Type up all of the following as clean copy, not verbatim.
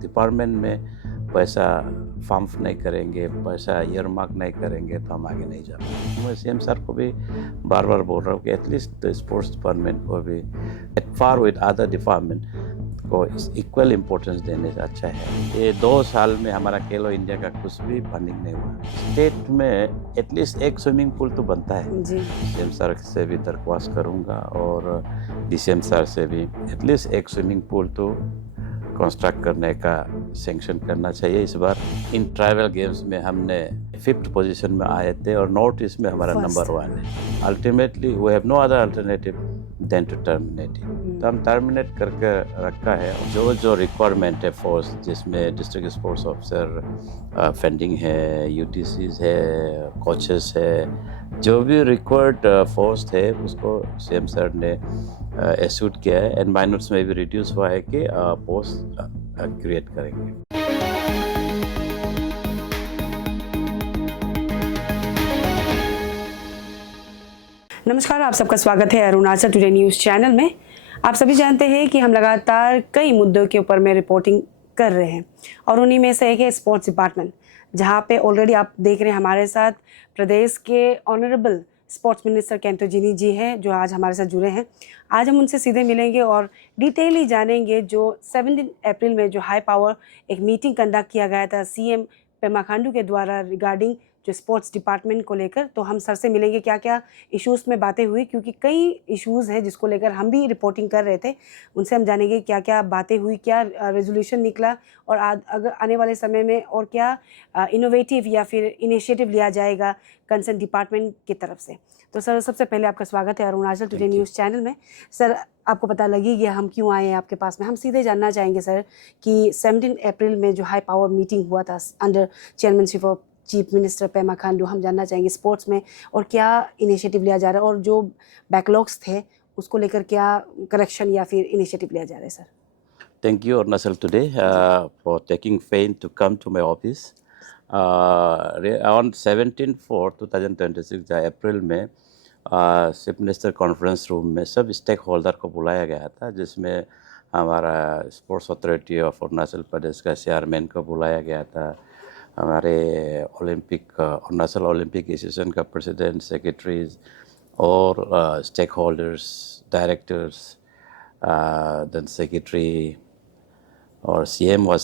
Department में पैसा fund नहीं करेंगे, पैसा ईयरमार्क नहीं करेंगे तो हम आगे नहीं जा पाएंगे। मैं सीएम सर को भी बार बार बोल रहा हूँ कि एटलीस्ट स्पोर्ट्स डिपार्टमेंट को भी at far with other department को इक्वल इम्पोर्टेंस देने से अच्छा है। ये 2 साल में हमारा खेलो इंडिया का कुछ भी फंडिंग नहीं हुआ। स्टेट में एटलीस्ट एक स्विमिंग पूल तो बनता है। सीएम सर से भी दरख्वास्त करूँगा और डीसीएम सर से भी एटलीस्ट एक स्विमिंग पूल तो कंस्ट्रक्ट करने का सैंक्शन करना चाहिए। इस बार इन ट्राइबल गेम्स में हमने 5th पोजीशन में आए थे और नॉर्थ ईस्ट में हमारा नंबर 1 है। Ultimately we have no other alternative then to terminate. तो हम टर्मिनेट करके रखा है। जो रिक्वायरमेंट है फोर्स, जिसमें डिस्ट्रिक्ट स्पोर्ट्स ऑफिसर फंडिंग है, यूटीसीज है, कोचेस है, जो भी रिक्वायर्ड फोर्स थे उसको सीएम सर ने एस्यूट किया है। एंड माइनर्स में भी रिड्यूस हुआ है कि पोस्ट क्रिएट करेंगे। नमस्कार, आप सबका स्वागत है अरुणाचल टुडे न्यूज़ चैनल में। आप सभी जानते हैं कि हम लगातार कई मुद्दों के ऊपर में रिपोर्टिंग कर रहे हैं और उन्हीं में से एक है स्पोर्ट्स डिपार्टमेंट, जहां पे ऑलरेडी आप देख रहे हैं हमारे साथ प्रदेश के ऑनरेबल स्पोर्ट्स मिनिस्टर केंटो जिनी जी हैं, जो आज हमारे साथ जुड़े हैं। आज हम उनसे सीधे मिलेंगे और डिटेली जानेंगे जो 17 अप्रैल में जो हाई पावर एक मीटिंग कंडक्ट किया गया था सीएम पेमा खांडू के द्वारा रिगार्डिंग जो स्पोर्ट्स डिपार्टमेंट को लेकर। तो हम सर से मिलेंगे क्या क्या इश्यूज़ में बातें हुई, क्योंकि कई इश्यूज़ हैं जिसको लेकर हम भी रिपोर्टिंग कर रहे थे। उनसे हम जानेंगे क्या क्या बातें हुई, क्या रेजोल्यूशन निकला और अगर आने वाले समय में और क्या इनोवेटिव या फिर इनिशिएटिव लिया जाएगा कंसर्न डिपार्टमेंट की तरफ से। तो सर, सबसे पहले आपका स्वागत है अरुणाचल टुडे न्यूज़ चैनल में। सर, आपको पता लगी गया हम क्यों आए हैं आपके पास में। हम सीधे जानना चाहेंगे सर कि 17 अप्रैल में जो हाई पावर मीटिंग हुआ था under chairmanship of chief minister Pema Khandu, हम जानना चाहेंगे स्पोर्ट्स में और क्या इनिशिएटिव लिया जा रहा है और जो बैकलॉग्स थे उसको लेकर क्या करेक्शन या फिर इनिशिएटिव लिया जा रहा है sir. Thank you, Arunachal, today for taking faith to come to my office. On 17/4/2026 अप्रैल में चीफ मिनिस्टर कॉन्फ्रेंस रूम में सब स्टेक होल्डर को बुलाया गया था, जिसमें हमारा sports authority of Arunachal Pradesh का चेयरमैन को बुलाया गया था, हमारे अरुणाचल ओलंपिक एसोसिएशन का प्रेसिडेंट, सेक्रेटरीज और stakeholders, directors, then secretary और सीएम वाज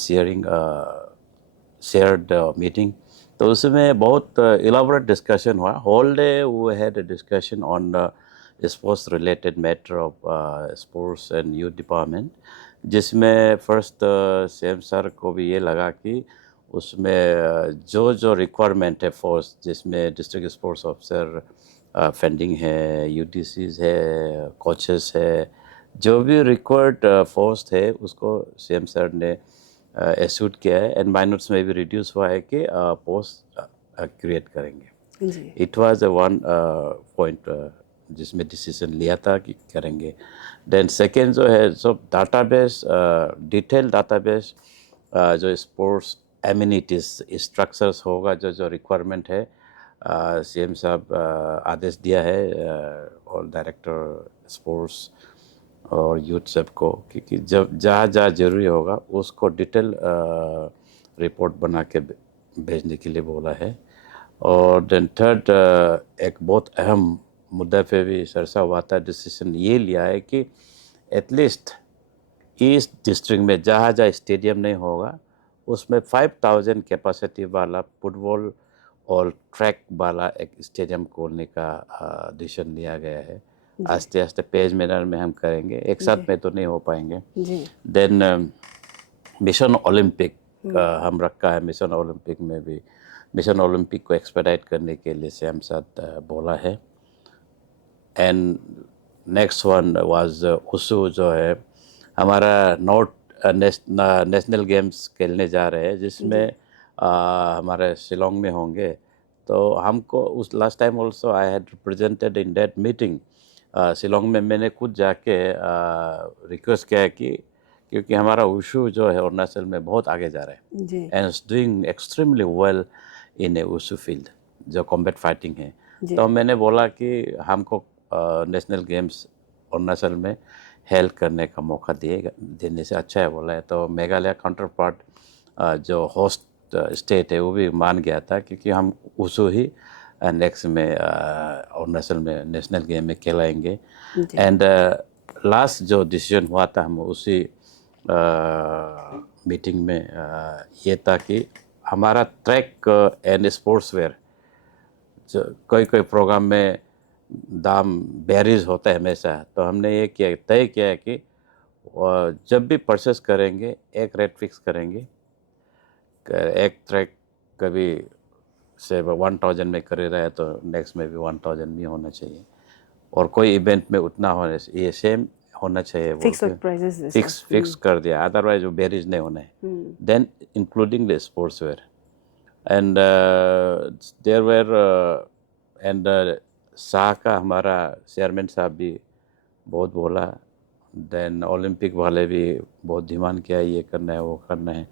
शेयर्ड मीटिंग। तो उसमें बहुत इलाबोरेट डिस्कशन हुआ। Whole day we had a discussion on sports related matter of sports and youth department, जिसमें फर्स्ट सीएम सर को भी ये लगा कि उसमें जो रिक्वायरमेंट है फोर्स, जिसमें डिस्ट्रिक्ट स्पोर्ट्स ऑफिसर फंडिंग है, यूटीसीज है, कोचेस है, जो भी रिक्वायर्ड फोर्स थे उसको सीएम सर ने एस्यूट किया है। एंड माइनर्स में भी रिड्यूस हुआ है कि पोस्ट क्रिएट करेंगे। इट वाज वन पॉइंट जिसमें डिसीजन लिया था कि करेंगे। देन सेकेंड जो है सब डाटाबेस, डिटेल डाटाबेस, जो स्पोर्ट्स एमिनिटीज स्ट्रक्चर्स होगा, जो रिक्वायरमेंट है, सीएम साहब आदेश दिया है और डायरेक्टर स्पोर्ट्स और यूथ सब को कि जब जहाँ ज़रूरी होगा उसको डिटेल रिपोर्ट बना के भेजने के लिए बोला है। और देन थर्ड एक बहुत अहम मुद्दा पे भी चर्चा हुआ था, डिसीजन ये लिया है कि एटलीस्ट ईस्ट डिस्ट्रिक्ट में जहाँ स्टेडियम नहीं होगा उसमें 5000 कैपेसिटी वाला फुटबॉल और ट्रैक वाला एक स्टेडियम खोलने का डिसीजन लिया गया है। आस्ते आस्ते पेज मैनर में हम करेंगे, एक साथ में तो नहीं हो पाएंगे। देन मिशन ओलंपिक हम रखा है। मिशन ओलंपिक में भी मिशन ओलंपिक को एक्सपेडाइट करने के लिए सीएम साथ बोला है। एंड नेक्स्ट वन वाज उसू, जो है हमारा नेशनल गेम्स खेलने जा रहे हैं, जिसमें हमारे शिलोंग में होंगे। तो हमको उस last time also I had represented in that meeting. Shillong में मैंने खुद जाके रिक्वेस्ट किया है कि क्योंकि हमारा उशू जो है अरुणाचल में बहुत आगे जा रहा है and it's doing extremely well in a wushu field, जो कॉम्बैट फाइटिंग है। तो मैंने बोला कि हमको नेशनल गेम्स अरुणाचल में हेल्प करने का मौका देने से अच्छा है बोला है। तो मेघालय काउंटर पार्ट जो होस्ट स्टेट है वो भी मान गया था, क्योंकि हम उसको ही नेक्स्ट में अरुणाचल में नेशनल गेम में खिलाएंगे। जी एंड लास्ट जो डिसीजन हुआ था हम उसी मीटिंग में ये था कि हमारा ट्रैक एंड स्पोर्ट्स वेयर, कोई कोई प्रोग्राम में दाम बैरिज होता है हमेशा, तो हमने ये तय किया है कि जब भी परचेस करेंगे एक रेट फिक्स करेंगे। एक ट्रैक कभी से 1000 में कर रहा है तो नेक्स्ट में भी 1000 में होना चाहिए, और कोई इवेंट में उतना होने से ये सेम होना चाहिए बोल फिक्स के प्राइसेस फिक्स कर दिया, अदरवाइज वो बैरिज नहीं होना है। Then including the sports where and there were and Shah का हमारा चेयरमैन साहब भी बहुत बोला। देन ओलंपिक वाले भी बहुत डिमांड किया, ये करना है वो करना है।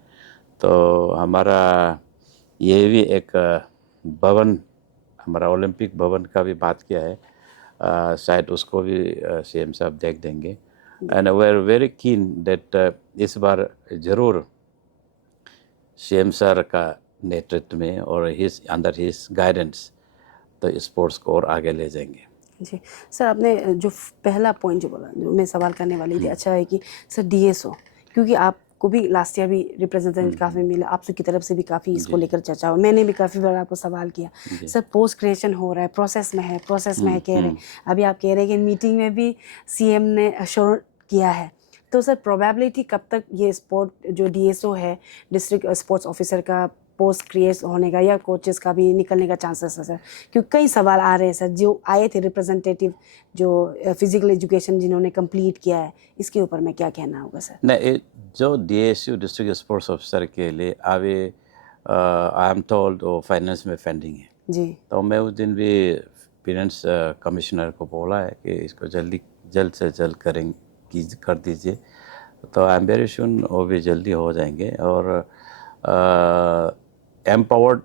तो हमारा ये भी एक भवन, हमारा ओलंपिक भवन का भी बात किया है, शायद उसको भी सीएम साहब देख देंगे। And we are very keen that इस बार ज़रूर सीएम सर का नेतृत्व में और अंडर हिज गाइडेंस तो स्पोर्ट्स को और आगे ले जाएंगे। जी सर, आपने जो पहला पॉइंट जो बोला, जो मैं सवाल करने वाली थी, अच्छा है कि सर डीएसओ, क्योंकि आपको भी लास्ट ईयर भी रिप्रेजेंटेटिव काफ़ी मिला, आपसे की तरफ से भी काफ़ी इसको लेकर चर्चा हो, मैंने भी काफ़ी बार आपको सवाल किया। सर पोस्ट क्रिएशन हो रहा है, प्रोसेस में है कह रहे हैं, अभी आप कह रहे हैं कि मीटिंग में भी सीएम ने अश्योर किया है, तो सर प्रोबेबिलिटी कब तक ये स्पोर्ट जो डीएसओ है, डिस्ट्रिक्ट स्पोर्ट्स ऑफिसर का पोस्ट क्रिएट होने का या कोचेस का भी निकलने का चांसेस है सर? क्योंकि कई सवाल आ रहे हैं सर, जो आए थे रिप्रेजेंटेटिव जो फिजिकल एजुकेशन जिन्होंने कंप्लीट किया है, इसके ऊपर में क्या कहना होगा सर? नहीं, जो डीएसयू डिस्ट्रिक्ट स्पोर्ट्स ऑफिसर के लिए अभी आई एम टोल्ड वो फाइनेंस में पेंडिंग है जी, तो मैं उस दिन भी फाइनेंस कमिश्नर को बोला है कि इसको जल्द से जल्द कर दीजिए। तो आई एम वेरी श्योर वो भी जल्दी हो जाएंगे। और एम्पावर्ड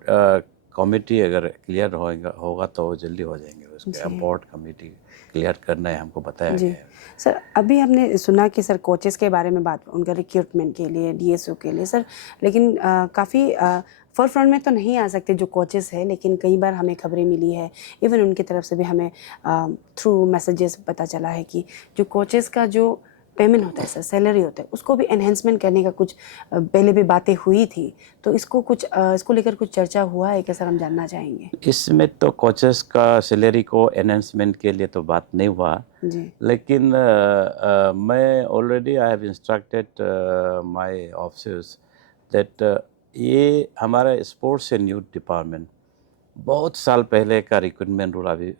कमेटी अगर क्लियर होगा तो वो जल्दी हो जाएंगे। उसके एम्पावर्ड कमेटी क्लियर करना है, हमको बताया गया है। सर अभी हमने सुना कि सर कोचेस के बारे में बात, उनका रिक्रूटमेंट के लिए डीएसओ के लिए सर, लेकिन काफ़ी फॉरफ्रंट में तो नहीं आ सकते जो कोचेस है, लेकिन कई बार हमें खबरें मिली है, इवन उनकी तरफ से भी हमें थ्रू मैसेजेस पता चला है कि जो कोचेस का जो पेमेंट होता है सर, सैलरी होता है, उसको भी एनहेंसमेंट करने का कुछ पहले भी बातें हुई थी, तो इसको लेकर कुछ चर्चा हुआ है क्या सर? हम जानना चाहेंगे। इसमें तो कोचेस का सैलरी को एनहेंसमेंट के लिए तो बात नहीं हुआ जी, लेकिन मैं already I have instructed my officers that ये हमारा स्पोर्ट्स एंड यूथ डिपार्टमेंट बहुत साल पहले का रिक्रूटमेंट रूल अभी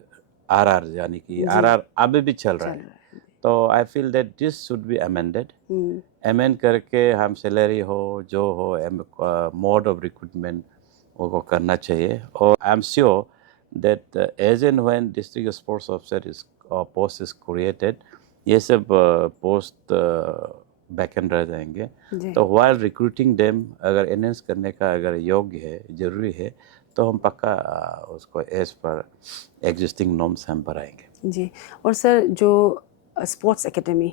आरआर यानी कि आरआर अभी भी चल रहा है। तो I feel that this should be amended, amend करके हम सैलरी हो जो हो मोड ऑफ रिक्रूटमेंट वो करना चाहिए। और I am sure that as and when district sports officer is post is created, ये सब पोस्ट वैकेंट रह जाएंगे। तो वाइल रिक्रूटिंग देम अगर एनहेंस करने का अगर योग्य है, जरूरी है, तो हम पक्का उसको एज पर एग्जिस्टिंग नॉर्म्स हम बढ़ाएंगे। जी। और सर जो स्पोर्ट्स एकेडमी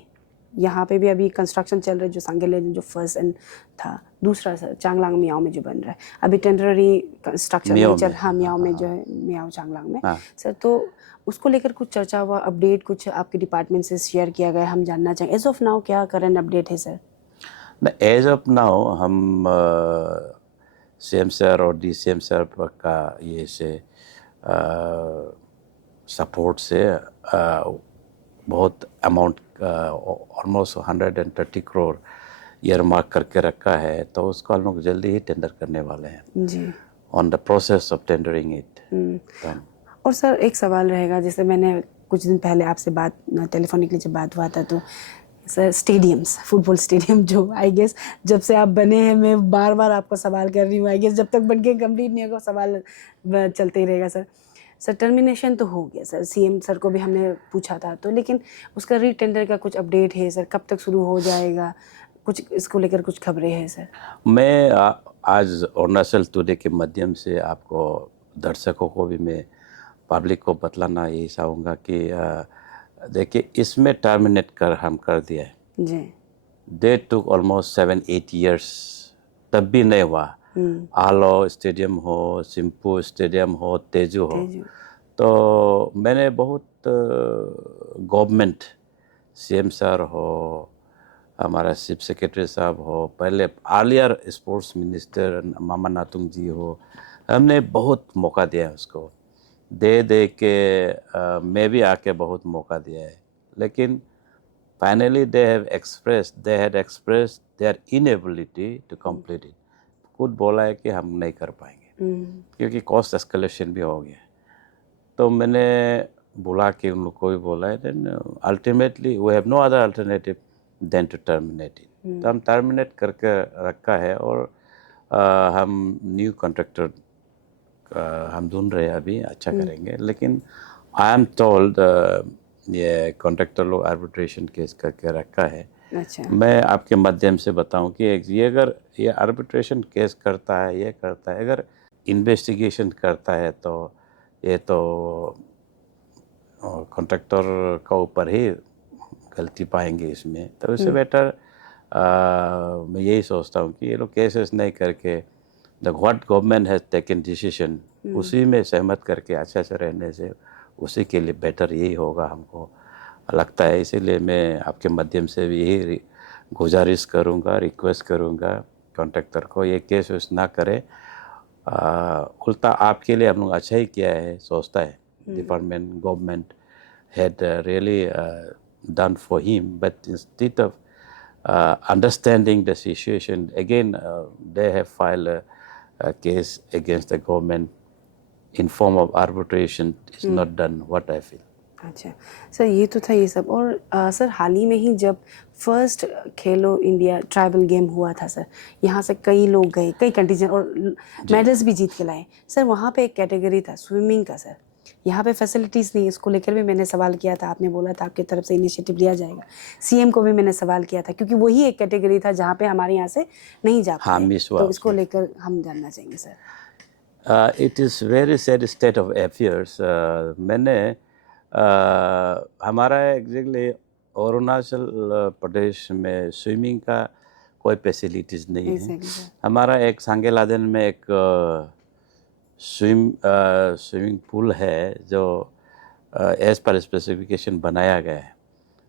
यहाँ पे भी अभी कंस्ट्रक्शन चल रहा है, जो सांगेले जो फर्स्ट एंड था, दूसरा सर चांगलांग मियाओ में जो बन रहा है अभी टेम्पररी स्ट्रक्चर में चल, हाँ मियाओ में जो है, मियाओ चांगलांग में सर, तो उसको लेकर कुछ चर्चा हुआ, अपडेट कुछ आपके डिपार्टमेंट से शेयर किया गया, हम जानना चाहेंगे एज ऑफ नाउ क्या करंट अपडेट है सर? एज ऑफ नाउ हम सीएम सर और डीसीएम सर का ये से सपोर्ट से बहुत amount almost 130 crore year mark करके रखा है, तो उसको हम लोग जल्दी ही टेंडर करने वाले हैं जी, on the process of tendering it. और सर एक सवाल रहेगा, जैसे मैंने कुछ दिन पहले आपसे बात टेलीफोनिकली जब बात हुआ था, तो सर स्टेडियम्स, फुटबॉल स्टेडियम जो आई गेस जब से आप बने हैं, मैं बार बार आपको सवाल कर रही हूँ, आई गेस जब तक बन के कंप्लीट नहीं होगा सवाल चलते ही रहेगा सर। सर टर्मिनेशन तो हो गया सर, सीएम सर को भी हमने पूछा था, तो लेकिन उसका रीटेंडर का कुछ अपडेट है सर? कब तक शुरू हो जाएगा? कुछ इसको लेकर कुछ खबरें हैं सर? मैं आज अरुणाचल टुडे के माध्यम से आपको दर्शकों को भी मैं पब्लिक को बतलाना यही चाहूँगा कि देखिए इसमें टर्मिनेट हम कर दिया है। जी। दे टुक ऑलमोस्ट 7-8 years, तब भी नहीं हुआ। आलो स्टेडियम हो, सिंपू स्टेडियम हो, तेजू हो, तेजू। तो मैंने बहुत गवर्नमेंट, सीएम सर हो, हमारा चीफ सेक्रेटरी साहब हो, पहले आर्लियर स्पोर्ट्स मिनिस्टर मामा नातुंग जी हो, हमने बहुत मौका दिया है उसको, दे के मैं भी आके बहुत मौका दिया है, लेकिन finally they had expressed their inability to complete it. खुद बोला है कि हम नहीं कर पाएंगे क्योंकि कॉस्ट एस्केलेशन भी हो गया है। तो मैंने बुला के उन लोग को भी बोला है, then ultimately we have no other alternative then to terminate it. तो हम टर्मिनेट करके रखा है और हम न्यू कॉन्ट्रैक्टर हम ढूंढ रहे हैं, अभी अच्छा करेंगे, लेकिन आई एम टोल्ड ये कॉन्ट्रैक्टर लोग आर्बिट्रेशन केस करके रखा है। अच्छा। मैं आपके माध्यम से बताऊं कि ये अगर ये आर्बिट्रेशन केस करता है, ये करता है, अगर इन्वेस्टिगेशन करता है तो ये तो कॉन्ट्रैक्टर का ऊपर ही गलती पाएंगे इसमें। तो इससे बेटर मैं यही सोचता हूँ कि ये लोग केसेस नहीं करके the what government has taken decision उसी में सहमत करके अच्छे से रहने से उसी के लिए बेटर यही होगा हमको लगता है। इसीलिए मैं आपके माध्यम से भी यही गुजारिश करूँगा, रिक्वेस्ट करूँगा कॉन्ट्रैक्टर को ये केस वेस ना करे। उल्टा आपके लिए हम लोग अच्छा ही किया है सोचता है department, government had really done for him, but instead of understanding the situation, again they have filed a case against the government in form of arbitration. It's not done what I feel. अच्छा sir, ये तो था ये सब। और sir हाल ही में ही जब first खेलो India tribal game हुआ था सर, यहाँ से कई लोग गए, कई कंटीजेंट और मेडल्स भी जीत के लाए सर। वहाँ पे एक कैटेगरी था स्विमिंग का सर, यहाँ पे फैसिलिटीज़ नहीं, इसको लेकर भी मैंने सवाल किया था। आपने बोला था आपकी तरफ से इनिशिएटिव लिया जाएगा। सीएम को भी मैंने सवाल किया था क्योंकि वही एक कैटेगरी था जहाँ पे हमारे यहाँ से नहीं जा पाए। मिस हुआ तो इसको लेकर हम जानना चाहेंगे sir. It is very sad state of affairs. मैंने हमारा एग्जैक्टली अरुणाचल प्रदेश में स्विमिंग का कोई फैसिलिटीज़ नहीं है। हमारा एक सांगे लादेन में एक स्विमिंग पूल है जो एज पर स्पेसिफिकेशन बनाया गया है,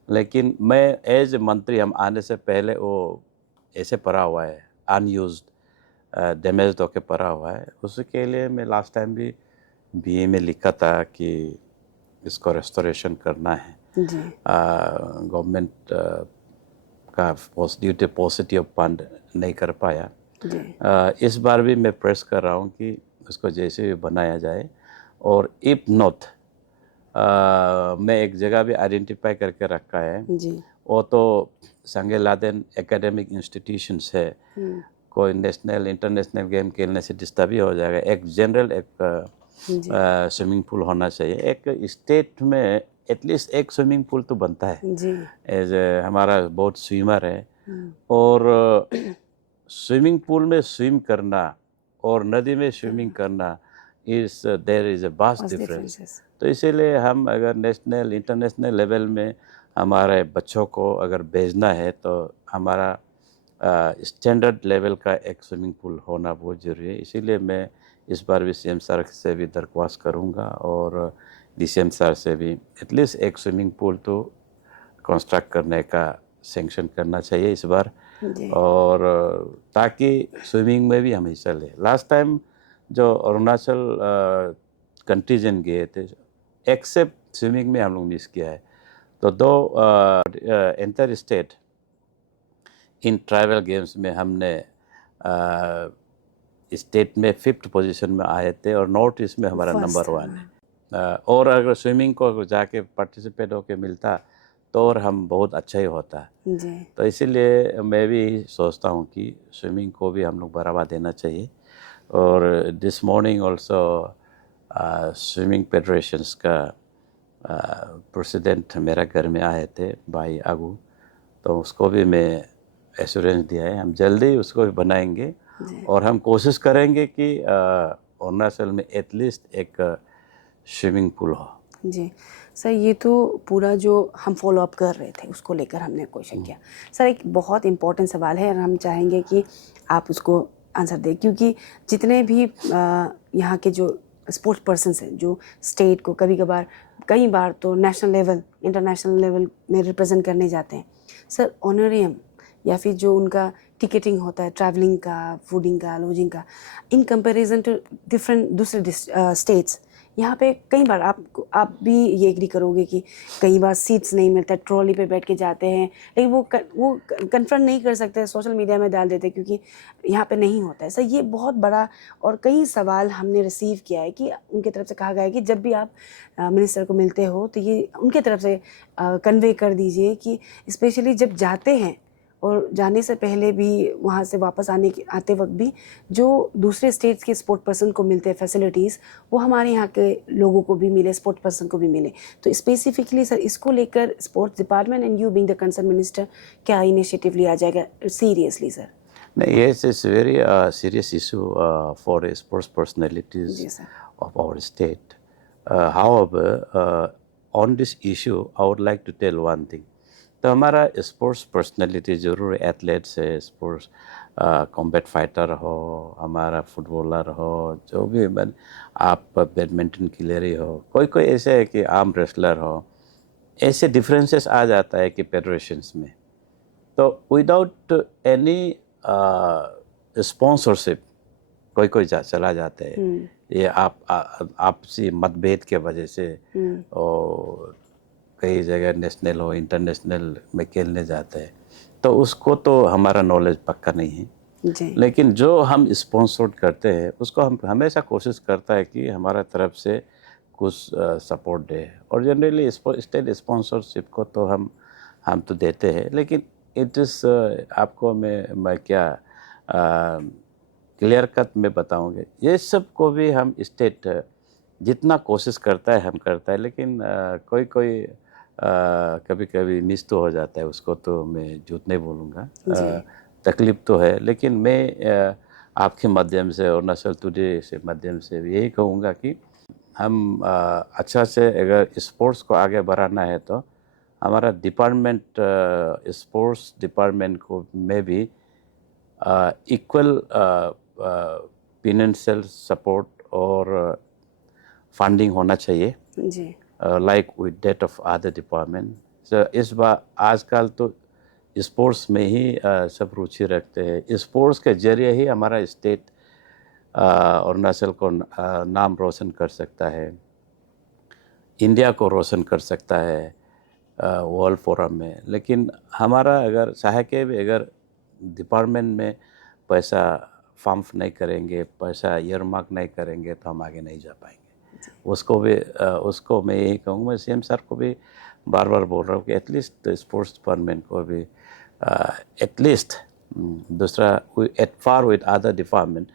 लेकिन मैं एज मंत्री हम आने से पहले वो ऐसे पड़ा हुआ है, अनयूज्ड, डैमेज होकर पड़ा हुआ है। उसके लिए मैं लास्ट टाइम भी बीए में लिखा था कि इसको रेस्टोरेशन करना है। गवर्नमेंट का पॉजिटिव फंड नहीं कर पाया। इस बार भी मैं प्रेस कर रहा हूँ कि उसको जैसे भी बनाया जाए, और इफ नॉट मैं एक जगह भी आइडेंटिफाई करके रखा है वो तो सांगे लादेन एकेडमिक इंस्टीट्यूशंस है। कोई नेशनल इंटरनेशनल गेम खेलने से डिस्टर्ब ही हो जाएगा। एक जनरल एक स्विमिंग पूल होना चाहिए। एक स्टेट में एटलीस्ट एक स्विमिंग पूल तो बनता है। एज हमारा बहुत स्विमर है, और स्विमिंग पूल में स्विम करना और नदी में स्विमिंग करना there is a vast difference. तो इसीलिए हम अगर नेशनल इंटरनेशनल लेवल में हमारे बच्चों को अगर भेजना है तो हमारा स्टैंडर्ड लेवल का एक स्विमिंग पूल होना बहुत ज़रूरी है। इसीलिए मैं इस बार भी सीएम सर से भी दरख्वास्त करूंगा और डीसीएम सर से भी एटलीस्ट एक स्विमिंग पूल तो कंस्ट्रक्ट करने का सैंक्शन करना चाहिए इस बार, और ताकि स्विमिंग में भी हम हिस्सा लें। लास्ट टाइम जो अरुणाचल कंटीजेंट गए थे, एक्सेप्ट स्विमिंग में हम लोग मिस किया है। तो दो inter state in tribal games में हमने स्टेट में 5th पोजीशन में आए थे, और नॉर्थ ईस्ट में हमारा नंबर 1 है। और अगर स्विमिंग को जाके पार्टिसिपेट होके मिलता तो और हम बहुत अच्छा ही होता। तो इसीलिए मैं भी सोचता हूँ कि स्विमिंग को भी हम लोग बढ़ावा देना चाहिए। और this morning also swimming federations का प्रेसिडेंट मेरा घर में आए थे, भाई आगू, तो उसको भी मैं एश्योरेंस दिया है हम जल्दी उसको भी बनाएंगे, और हम कोशिश करेंगे कि अरुणाचल में एटलीस्ट एक स्विमिंग पूल हो। जी सर, ये तो पूरा जो हम फॉलो अप कर रहे थे उसको लेकर हमने क्वेश्चन किया। सर एक बहुत इम्पोर्टेंट सवाल है और हम चाहेंगे कि आप उसको आंसर दें, क्योंकि जितने भी यहाँ के जो स्पोर्ट्स पर्सन्स हैं जो स्टेट को कई बार तो नेशनल लेवल इंटरनेशनल लेवल में रिप्रेजेंट करने जाते हैं। सर ऑनरियम या फिर जो उनका टिकटिंग होता है ट्रैवलिंग का, फूडिंग का, लॉजिंग का, इन कंपैरिजन टू डिफरेंट दूसरे स्टेट्स, यहाँ पे कई बार आप भी ये एग्री करोगे कि कई बार सीट्स नहीं मिलता, ट्रॉली पे बैठ के जाते हैं, लेकिन वो कन्फर्म नहीं कर सकते, सोशल मीडिया में डाल देते क्योंकि यहाँ पे नहीं होता है। सर ये बहुत बड़ा और कई सवाल हमने रिसीव किया है कि उनकी तरफ से कहा गया है कि जब भी आप मिनिस्टर को मिलते हो तो ये उनके तरफ से कन्वे कर दीजिए कि स्पेशली जब जाते हैं और जाने से पहले भी वहाँ से वापस आते वक्त भी जो दूसरे स्टेट्स के स्पोर्ट पर्सन को मिलते हैं फैसिलिटीज़, वो हमारे यहाँ के लोगों को भी मिले, स्पोर्ट पर्सन को भी मिले। तो स्पेसिफिकली सर इसको लेकर sports department and you being the concern minister क्या इनिशिएटिव लिया जाएगा seriously sir? Yes, it's a very serious issue for sports personalities जी sir. of our state. However, on this issue, I would like to tell one thing. तो हमारा sports personality जरूर athletes है, sports combat fighter हो, हमारा footballer हो, जो भी आप बैडमिंटन खिलाड़ी हो, कोई ऐसे है कि आर्म रेसलर हो, ऐसे डिफरेंसेस आ जाता है कि फेडरेशंस में। तो विदाउट एनी स्पॉन्सरशिप कोई चला जाते हैं, ये आपसी मतभेद के वजह से, और कई जगह नेशनल हो इंटरनेशनल में खेलने जाते हैं। तो उसको तो हमारा नॉलेज पक्का नहीं है जी। लेकिन जो हम स्पॉन्सर्ड करते हैं उसको हम हमेशा कोशिश करता है कि हमारा तरफ से कुछ सपोर्ट दे, और जनरली स्टेट स्पॉन्सरशिप को तो हम तो देते हैं, लेकिन इट इज़ आपको मैं क्या क्लियर कट में बताऊंगे, ये सब को भी हम स्टेट जितना कोशिश करता है हम करता है, लेकिन कोई कभी कभी मिस तो हो जाता है, उसको तो मैं झूठ नहीं बोलूँगा, तकलीफ तो है। लेकिन मैं आपके माध्यम से और नस्ल टुडे से माध्यम से यही कहूँगा कि हम अच्छा से अगर स्पोर्ट्स को आगे बढ़ाना है तो हमारा डिपार्टमेंट स्पोर्ट्स डिपार्टमेंट को में भी इक्वल फाइनेंशियल सपोर्ट और फंडिंग होना चाहिए, जी। Like with that of other department. इस बार आजकल तो स्पोर्ट्स में ही सब रुचि रखते हैं, स्पोर्ट्स के जरिए ही हमारा स्टेट और नस्ल को नाम रोशन कर सकता है, इंडिया को रोशन कर सकता है वर्ल्ड फोरम में। लेकिन हमारा अगर चाहे के भी अगर डिपार्टमेंट में पैसा फंड नहीं करेंगे, पैसा ईयरमार्क नहीं करेंगे तो हम आगे नहीं जा पाएंगे। उसको मैं यही कहूँगा, मैं सीएम सर को भी बार बार बोल रहा हूँ कि एटलीस्ट स्पोर्ट्स डिपार्टमेंट को भी एटलीस्ट दूसरा at far with other department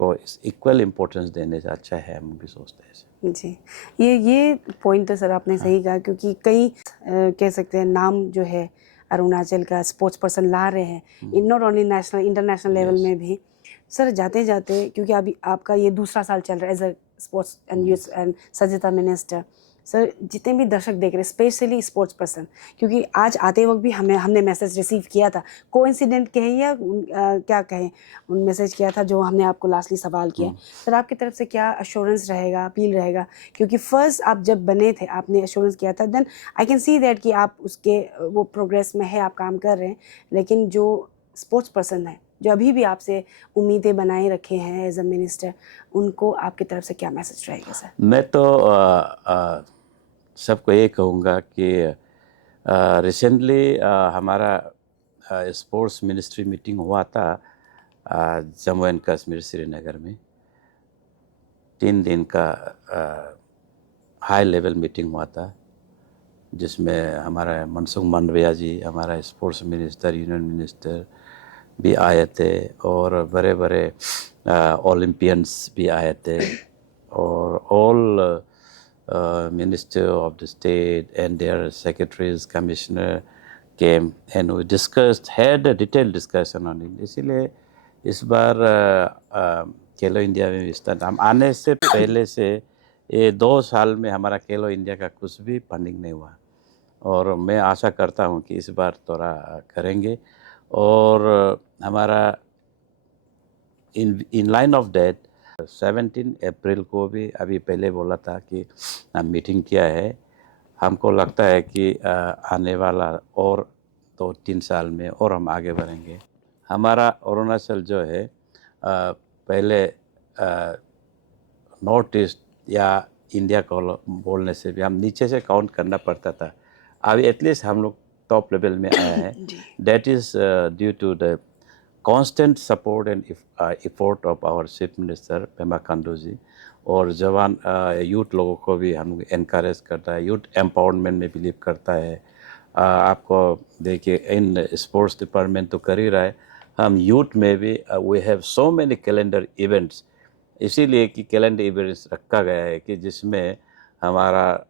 को इक्वल इम्पोर्टेंस देने से अच्छा है, हम भी सोचते हैं। जी, ये पॉइंट तो सर आपने सही कहा, क्योंकि कई कह सकते हैं नाम जो है अरुणाचल का स्पोर्ट्स पर्सन ला रहे हैं, not only national international level में भी। सर जाते जाते, क्योंकि अभी आपका ये दूसरा साल चल रहा है as a sports and youth and सज्जता मिनिस्टर, सर जितने भी दर्शक देख रहे हैं स्पेशली स्पोर्ट्स पर्सन, क्योंकि आज आते वक्त भी हमने मैसेज रिसीव किया था, कोइंसिडेंट कहें या क्या कहें, उन मैसेज किया था जो हमने आपको लास्टली सवाल किया। सर आपकी तरफ से क्या अश्योरेंस रहेगा, अपील रहेगा, क्योंकि फर्स्ट आप जब बने थे आपने अश्योरेंस किया था, then I can see that कि आप उसके वो प्रोग्रेस में है, आप काम कर रहे हैं, लेकिन जो स्पोर्ट्स पर्सन है जो अभी भी आपसे उम्मीदें बनाए रखे हैं एज अ मिनिस्टर, उनको आपकी तरफ से क्या मैसेज रहेगा सर? मैं तो सबको ये कहूँगा कि रिसेंटली हमारा स्पोर्ट्स मिनिस्ट्री मीटिंग हुआ था जम्मू एंड कश्मीर श्रीनगर में, 3 दिन का हाई लेवल मीटिंग हुआ था, जिसमें हमारा मनसुख मांडविया जी, हमारा स्पोर्ट्स मिनिस्टर, यूनियन मिनिस्टर भी आए थे, और बड़े बड़े ओलंपियंस भी आए थे, और all minister of the state and their secretaries, commissioner came and we had a detailed discussion on it. इसीलिए इस बार खेलो इंडिया में विस्तार हम आने से पहले से ये 2 साल में हमारा खेलो इंडिया का कुछ भी फंडिंग नहीं हुआ और मैं आशा करता हूँ कि इस बार थोड़ा करेंगे और हमारा इन लाइन ऑफ डेट 17 अप्रैल को भी अभी पहले बोला था कि हम मीटिंग किया है। हमको लगता है कि आने वाला और 2-3 साल में और हम आगे बढ़ेंगे। हमारा अरुणाचल जो है पहले नॉर्थ ईस्ट या इंडिया को बोलने से भी हम नीचे से काउंट करना पड़ता था। अभी एटलीस्ट हम लोग टॉप लेवल में आया है। That is due to the constant support and effort of our Chief Minister Pema Khandu ji और जवान यूथ लोगों को भी हम इनकरेज करता है, यूथ एम्पावरमेंट में बिलीव करता है। आपको देखिए इन स्पोर्ट्स डिपार्टमेंट तो कर ही रहा है, हम यूथ में भी we have so many calendar events, इसीलिए कि कैलेंडर इवेंट्स रखा गया है कि जिसमें हमारा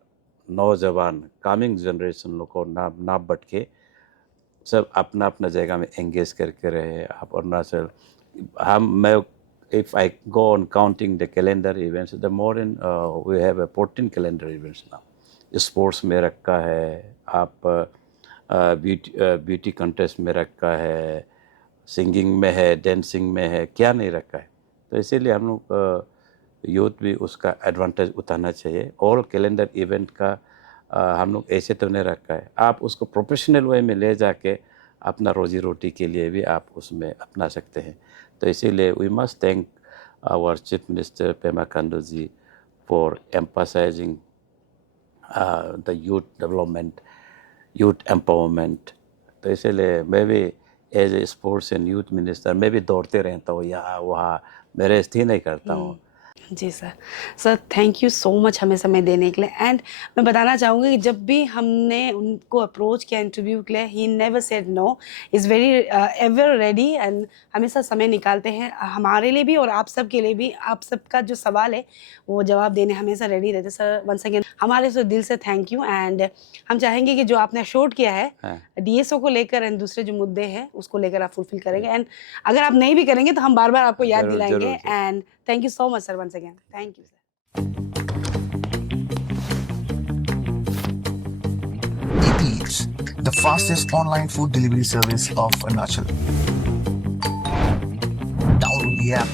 नौजवान कमिंग जनरेशन लोग को ना भटके, सब अपना अपना जगह में एंगेज करके रहे। आप अरुणाचल मैं if I go on counting the calendar events the more in we have 14 calendar events now. Sports में रखा है, आप ब्यूटी कंटेस्ट में रखा है, सिंगिंग में है, डांसिंग में है, क्या नहीं रखा है। तो इसीलिए हम लोग यूथ भी उसका एडवांटेज उठाना चाहिए। और कैलेंडर इवेंट का हम लोग ऐसे तो नहीं रखा है, आप उसको प्रोफेशनल वे में ले जाके अपना रोजी रोटी के लिए भी आप उसमें अपना सकते हैं। तो इसीलिए we must thank our chief minister Pema Khandu ji for emphasising the youth development, youth empowerment. तो इसीलिए मैं भी as a sports and youth minister मैं भी दौड़ते रहता हूँ यहाँ वहाँ, मैं रेस्ट ही नहीं करता हूँ। जी sir thank you so much हमें समय देने के लिए। एंड मैं बताना चाहूँगी कि जब भी हमने उनको अप्रोच किया इंटरव्यू के लिए, he never said no, is very ever ready and हमेशा समय निकालते हैं हमारे लिए भी और आप सब के लिए भी। आप सबका जो सवाल है वो जवाब देने हमेशा रेडी रहते। सर वंस अगेन हमारे से दिल से थैंक यू। एंड हम चाहेंगे कि जो आपने शूट किया है डीएसओ को लेकर एंड दूसरे जो मुद्दे हैं उसको लेकर आप फुलफिल करेंगे। एंड अगर आप नहीं भी करेंगे तो हम बार बार आपको याद दिलाएंगे। And thank you so much sir once again. Thank you sir. Eats, the fastest online food delivery service of Arunachal. Download the app